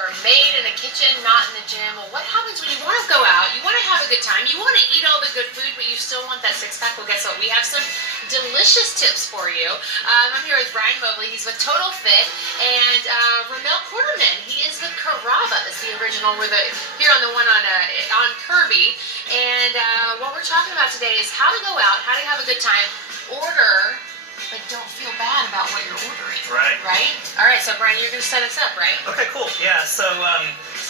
are made in a kitchen, not in the gym. Well, what happens when you want to go out, you want to have a good time, you want to eat all the good food, but you still want that six-pack? Well, guess what? We have some delicious tips for you. I'm here with Brian Mobley. He's with Total Fit, and Ramel Quarterman. He is with Carrabba'S, the original. We're here on the one on Kirby. And what we're talking about today is how to go out, how to have a good time, order, but don't feel bad about what you're ordering. Right. Right? All right, so Brian, you're going to set us up, right? Okay, cool. Yeah, so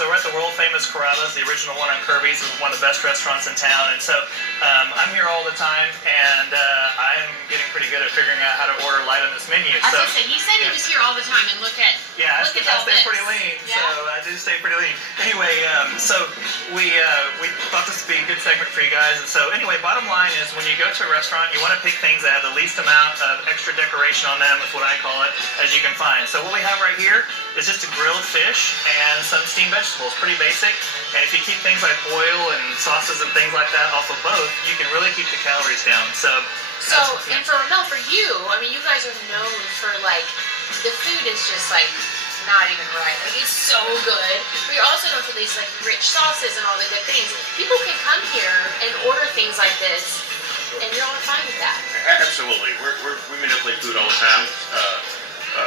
we're at the world famous Carrabba'S, the original one on Kirby's, one of the best restaurants in town. And so I'm here all the time, and I'm getting pretty good at figuring out how to order light on this menu. I was going to say, he said he was here all the time, and look at I all stay this. pretty lean, Yeah. so I do stay pretty lean. Anyway, so we thought this would be a good segment for you guys. And so anyway, bottom line is when you go to a restaurant, you want to pick things that have the least amount of extra decoration on them, is what I call it, as you can find. So what we have right here is just a grilled fish and some steamed vegetables, pretty basic. And if you keep things like oil and sauces and things like that off of both, you can really keep the calories down. So and for Ramel, for you, I mean, you guys are known for, like, the food is just, like, not even right. Like, it's so good. But you're also known for these, like, rich sauces and all the good things. People can come here and order things like this, and you're all fine with that. Absolutely. We manipulate food all the time.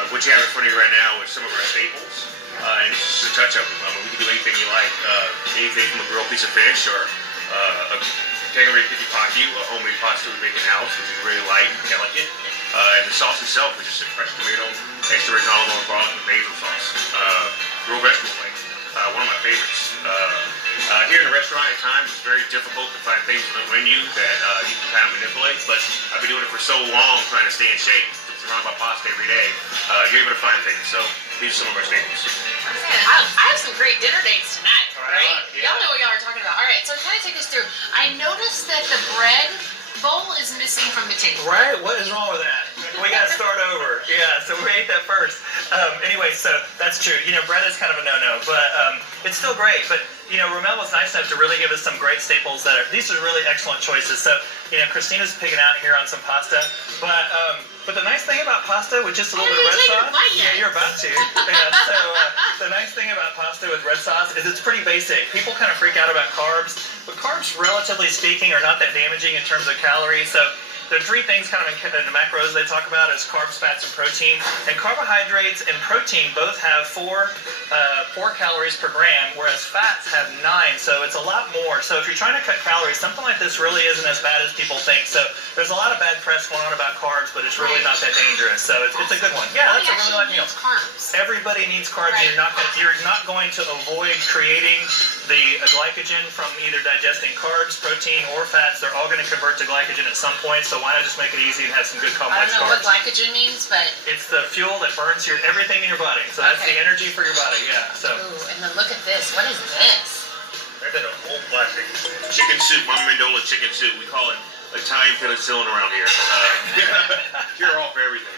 What you have in front of you right now is some of our staples. And it's just a touch-up. I mean, we can do anything you like. Anything from a grilled piece of fish or a tandoori pitti-patti, a homemade pasta we make in-house, which is really light and delicate. And the sauce itself is just a fresh tomato, extra virgin olive oil broth, and basil sauce. Grilled vegetable flake, one of my favorites. Here in the restaurant, at times, it's very difficult to find things on the menu that you can kind of manipulate, but I've been doing it for so long, trying to stay in shape, surrounded by pasta every day. You're able to find things, so these are some of our staples. I have some great dinner dates tonight, right? Yeah. Y'all know what y'all are talking about. All right, so kind of take us through. I noticed that the bread bowl is missing from the table. Right? What is wrong with that? We got to start over. Yeah, so we ate that first. Anyway, so that's true. You know, bread is kind of a no-no, but it's still great. But, you know, Ramel was nice enough to really give us some great staples these are really excellent choices. So, you know, Christina's picking out here on some pasta. But the nice thing about pasta with just a little bit of red sauce, yeah, you're about to. Yeah, so the nice thing about pasta with red sauce is it's pretty basic. People kind of freak out about carbs, but carbs, relatively speaking, are not that damaging in terms of calories. So there are three things kind of in the macros they talk about is carbs, fats, and protein. And carbohydrates and protein both have 4 calories per gram, whereas fats have 9, so it's a lot more. So if you're trying to cut calories, something like this really isn't as bad as people think. So there's a lot of bad press going on about carbs, but it's really not that dangerous. So it's a good one. Yeah, that's a really light meal. Carbs. Everybody needs carbs. Right. You're not going to avoid creating the glycogen from either digesting carbs, protein, or fats. They're all going to convert to glycogen at some point. So why not just make it easy and have some good complex I don't know carbs? what glycogen means, but It's the fuel that burns everything in your body. So that's the energy for your body. Yeah. So. Ooh, and then look at this. What is this? I've got a whole plastic chicken soup, Mama Mandola chicken soup. We call it Italian penicillin around here. Cure all for everything.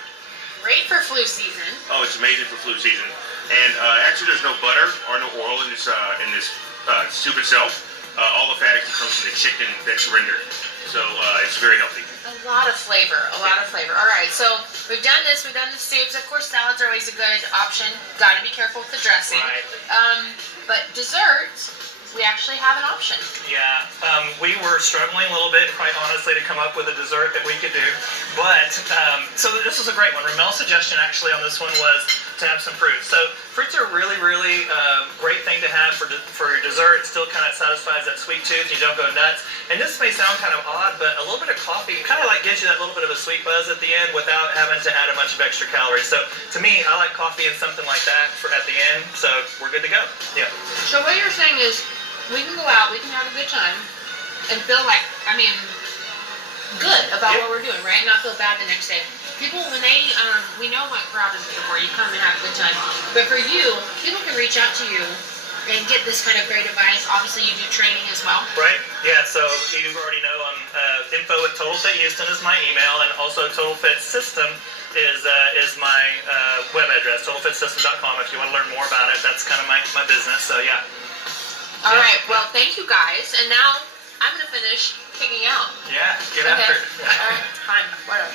Great for flu season. Oh, it's amazing for flu season. And actually, there's no butter or no oil in this soup itself. All the fat actually comes from the chicken that's rendered. So it's very healthy. A lot of flavor, All right, so we've done this. We've done the soups. Of course, salads are always a good option. Got to be careful with the dressing. Right. But desserts, we actually have an option. Yeah, we were struggling a little bit, quite honestly, to come up with a dessert that we could do. But, so this was a great one. Ramel's suggestion actually on this one was to have some fruits. So fruits are really, really great thing to have for your dessert. It still kind of satisfies that sweet tooth. You don't go nuts. And this may sound kind of odd, but a little bit of coffee kind of like gives you that little bit of a sweet buzz at the end without having to add a bunch of extra calories. So to me, I like coffee and something like that at the end. So we're good to go. Yeah. So what you're saying is we can go out, we can have a good time, and feel like, good about what we're doing, right? Not feel bad the next day. People, when they, we know what Carrabba'S is for. You come and have a good time. But for you, people can reach out to you and get this kind of great advice. Obviously, you do training as well. Right. Yeah. So you already know info@TotalFit Houston is my email, and also Total Fit System is my web address, totalfitsystem.com. If you want to learn more about it, that's kind of my business. So yeah. All right. Well, thank you guys, and now I'm gonna finish picking out. Yeah. Get after it. All right. Fine. Whatever.